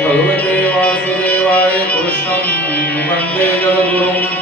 भगवते वासुदेवाय कृष्णं वन्दे जगद्गुरुम्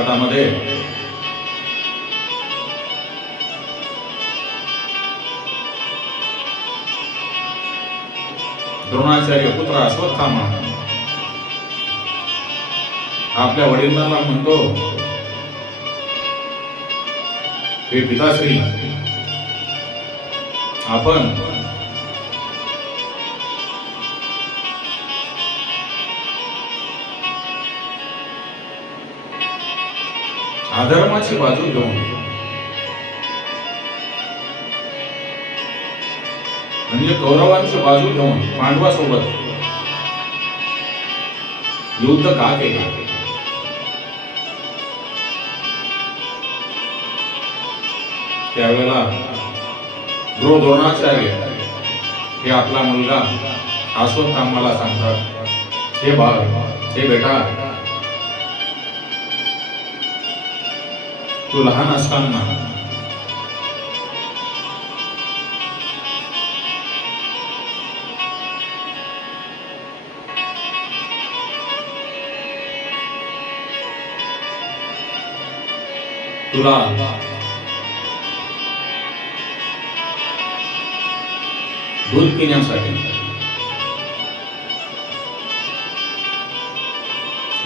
भारतामध्ये. द्रोणाचार्य पुत्र अश्वत्थामा आपल्या वडिलांना म्हणतो हे पिताश्री आपण अधर्माची बाजू घेऊन. म्हणजे कौरवांची बाजू घेऊन पांडवासोबत. युद्ध का केले? त्यावेळेला द्रो द्रोणाचार्य हे आपला मुलगा अश्वत्थामाला सांगतात हे बाळ हे बेटा तू लहान असताना. तुला दूध पिण्यासाठी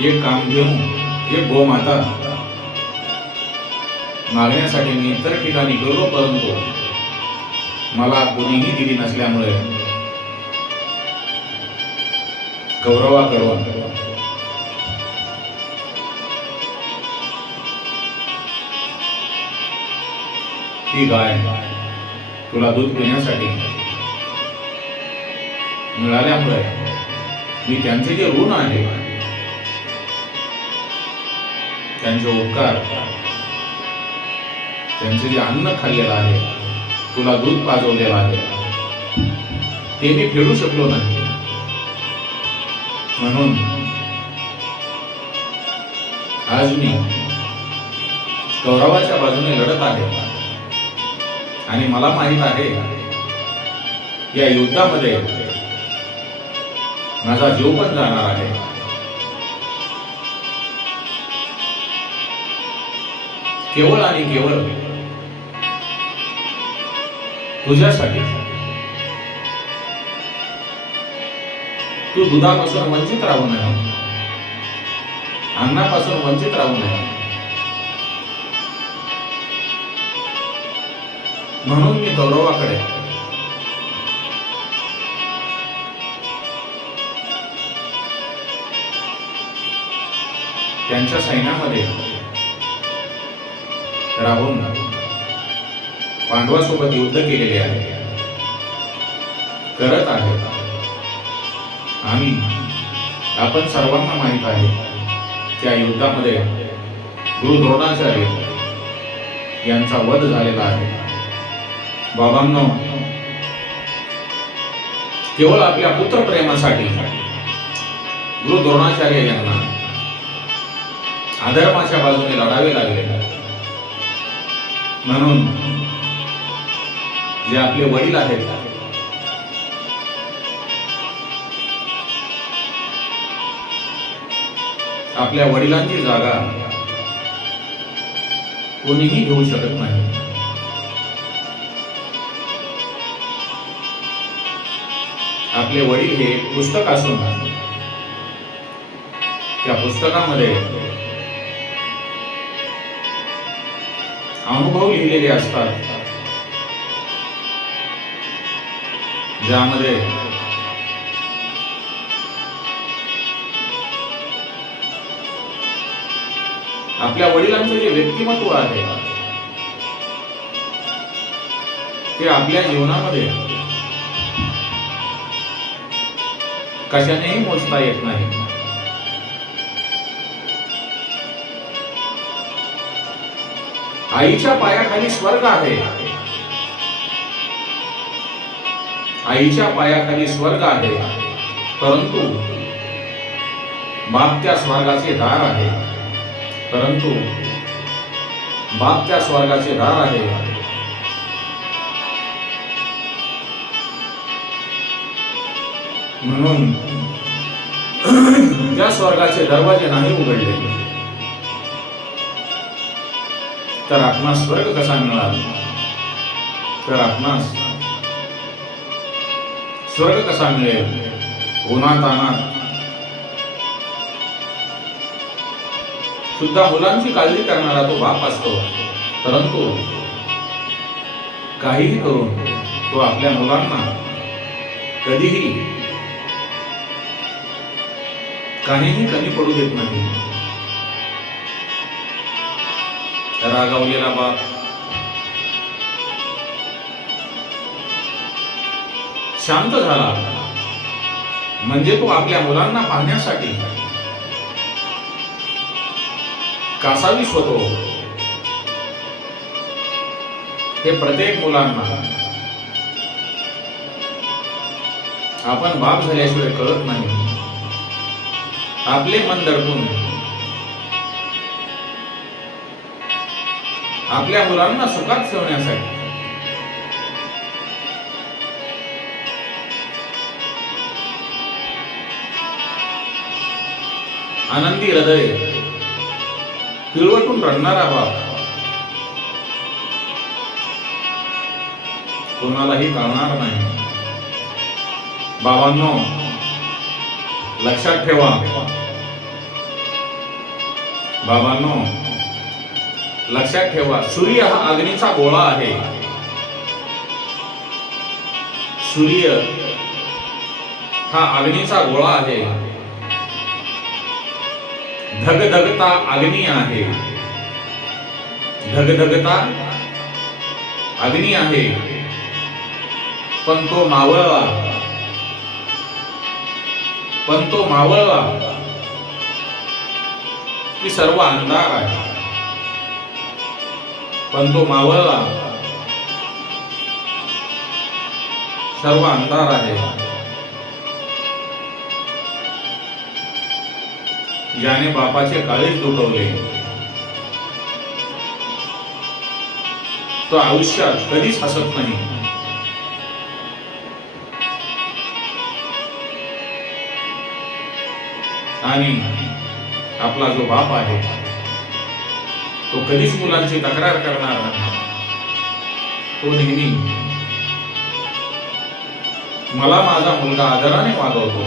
एक काम घेऊन एक गोमाता मागण्यासाठी मी इतर ठिकाणी गेलो परंतु मला कोणीही दिली नसल्यामुळे गौरवाकडून ती गाय तुला दूध पिण्यासाठी मिळाल्यामुळे मी त्यांचे जे ऋण आहे त्यांचे उपकार त्यांचे जे अन्न खाल्लेलं आहे तुला दूध पाजवलेलं आहे ते मी फेडू शकलो नाही. म्हणून आज मी कौरवाच्या बाजूने लढत आहे. आणि मला माहीत आहे या युद्धामध्ये माझा जीव पण जाणार आहे. केवळ आणि केवळ तुझ्यासाठी. तू दुधापासून वंचित राहू नये. अन्नापासून वंचित राहू नये. म्हणून मी गौरवाकडे. त्यांच्या सैन्यामध्ये राहून. पांडवासोबत युद्ध केलेले आहे. करत आहे. आणि आपण सर्वांना माहीत आहे त्या युद्धामध्ये गुरु द्रोणाचार्य यांचा वध झालेला आहे. बाबांनो केवळ आपल्या पुत्र प्रेमासाठी गुरु द्रोणाचार्य यांना अधर्माच्या बाजूने लढावे लागले. म्हणून जे आपले वडील आहेत. आपल्या वडिलांची जागा कोणीही घेऊ शकत नाही. आपले वडील हे पुस्तक असून त्या पुस्तकामध्ये अनुभव लिहिलेले असतात. ज्यामध्ये आपल्या वडिलांचं जे व्यक्तिमत्व आहे ते आपल्या जीवनामध्ये कशानेही मोजता येत नाही. आईच्या पायाखाली स्वर्ग आहे. आईच्या पायाखाली स्वर्ग आहे. परंतु बाप त्या स्वर्गाचे दार आहे. परंतु बाप त्या स्वर्गाचे दार आहे. म्हणून त्या स्वर्गाचे दरवाजे नाही उघडले. तर आपणास स्वर्ग कसा मिळाला? तर आपणास स्वर्ग कसा मिळेल? उन्हातानात सुद्धा मुलांची काळजी करणारा तो बाप असतो. परंतु काहीही करून तो आपल्या मुलांना कधीही काहीही कमी पडू देत नाही. रागावलेला बाप शांत झाला. म्हणजे तो आपल्या मुलांना पाहण्यासाठी. कासावीस होतो हे प्रत्येक मुलांना. आपण बाप झाल्याशिवाय कळत नाही. आपले मन दडपून. आपल्या मुलांना सुखात ठेवण्यासाठी. आनंदी हृदय. पिळवटून रडणारा बाप. कोणालाही कळणार नाही. बाबांनो लक्षात ठेवा. बाबांनो लक्षात ठेवा. सूर्य हा अग्नीचा गोळा आहे. सूर्य हा अग्नीचा गोळा आहे. धगधगता अग्नी आहे. धगधगता अग्नी आहे. पण तो मावळवा. पण तो मावळवा. की सर्व अंधार आहे. पण तो मावळवा. सर्व अंधार आहे. ज्याने बापाचे काळीच दुखवले तो आयुष्यात कधीच हसत नाही. आणि आपला जो बाप आहे तो कधीच मुलांची तक्रार करणार नाही. तो नेहमी मला माझा मुलगा आदराने वागवतो.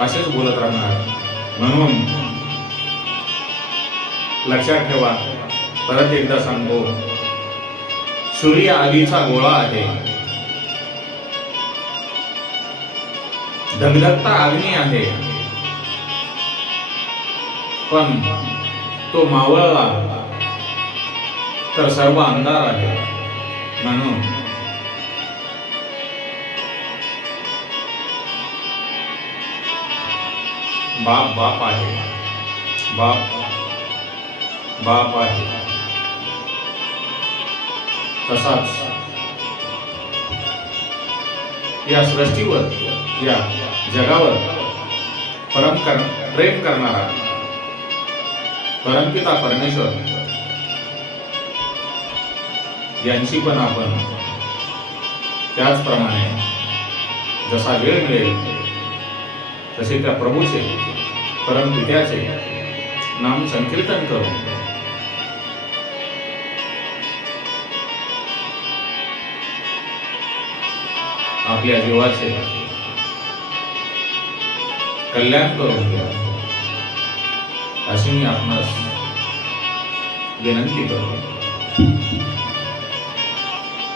असेच बोलत राहणार. म्हणून लक्षात ठेवा. परत एकदा सांगतो. सूर्य आगीचा गोळा आहे. धगधगता अग्नी आहे. पण तो मावळला. तर सर्व अंधार आहे. म्हणून बाप बाप आहे. बाप बाप आहे. तसाच या सृष्टीवर या जगावर परम कर प्रेम करणारा परमपिता परमेश्वर यांची पण आपण त्याचप्रमाणे जसा वेळ मिळेल तसे त्या प्रभूचे परम परमपित्याचे नाम संकीर्तन करून आपल्या जीवाचे कल्याण करून घ्या अशी मी आपणास विनंती करतो.